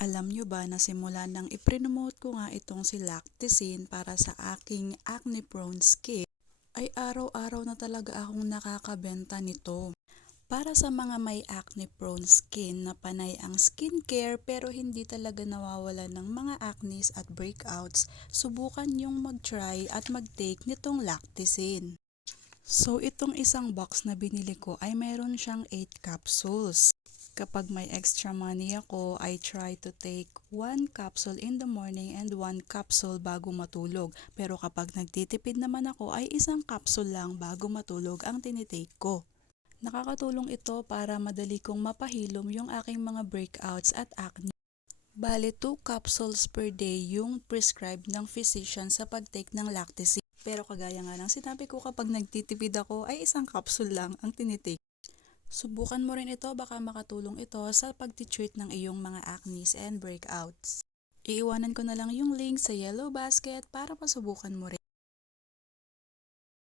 Alam nyo ba na simula nang iprinomote ko nga itong si Lacticin para sa aking acne prone skin, ay araw-araw na talaga akong nakakabenta nito. Para sa mga may acne prone skin na panay ang skincare pero hindi talaga nawawala ng mga acnes at breakouts, subukan yung mag-try at mag-take nitong Lacticin. So itong isang box na binili ko ay mayroon siyang 8 capsules. Kapag may extra money ako, I try to take 1 capsule in the morning and 1 capsule bago matulog. Pero kapag nagtitipid naman ako ay isang capsule lang bago matulog ang tinitake ko. Nakakatulong ito para madali kong mapahilom yung aking mga breakouts at acne. Bale 2 capsules per day yung prescribed ng physician sa pag-take ng Lacticin. Pero kagaya nga ng sinabi ko, kapag nagtitipid ako ay isang capsule lang ang tinitake. Subukan mo rin ito, baka makatulong ito sa pag-treat ng iyong mga acnes and breakouts. Iiwanan ko na lang yung link sa yellow basket para masubukan mo rin.